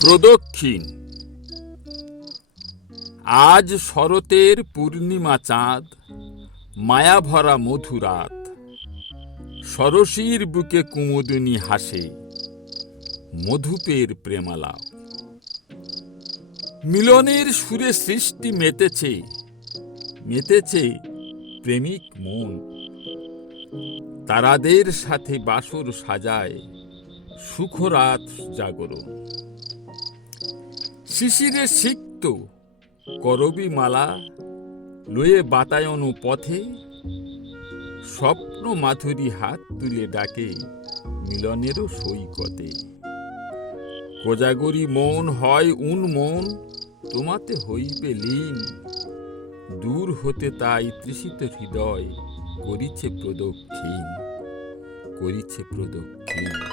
প্রদক্ষিণ। আজ শরতের পূর্ণিমা চাঁদ মায়াভরা মধুরাত। সরসীর বুকে কুমুদিনী হাসে, মধুপের প্রেমালাপ। মিলনের সুরে সৃষ্টি মেতেছে মেতেছে প্রেমিক মন। তারাদের সাথে বাসর সাজায় সুখরাত জাগরণ। শিশিরে সিক্ত করবি মালা, লয়ে বাতায়ন পথে। স্বপ্ন মাধুরী হাত তুলে ডাকে মিলনেরও সৈকতে। কোজাগরি মন হয় উন মন, তোমাতে হইবে লীন। দূর হতে তাই তৃষিত হৃদয় করিছে প্রদক্ষিণ করিছে প্রদক্ষিণ।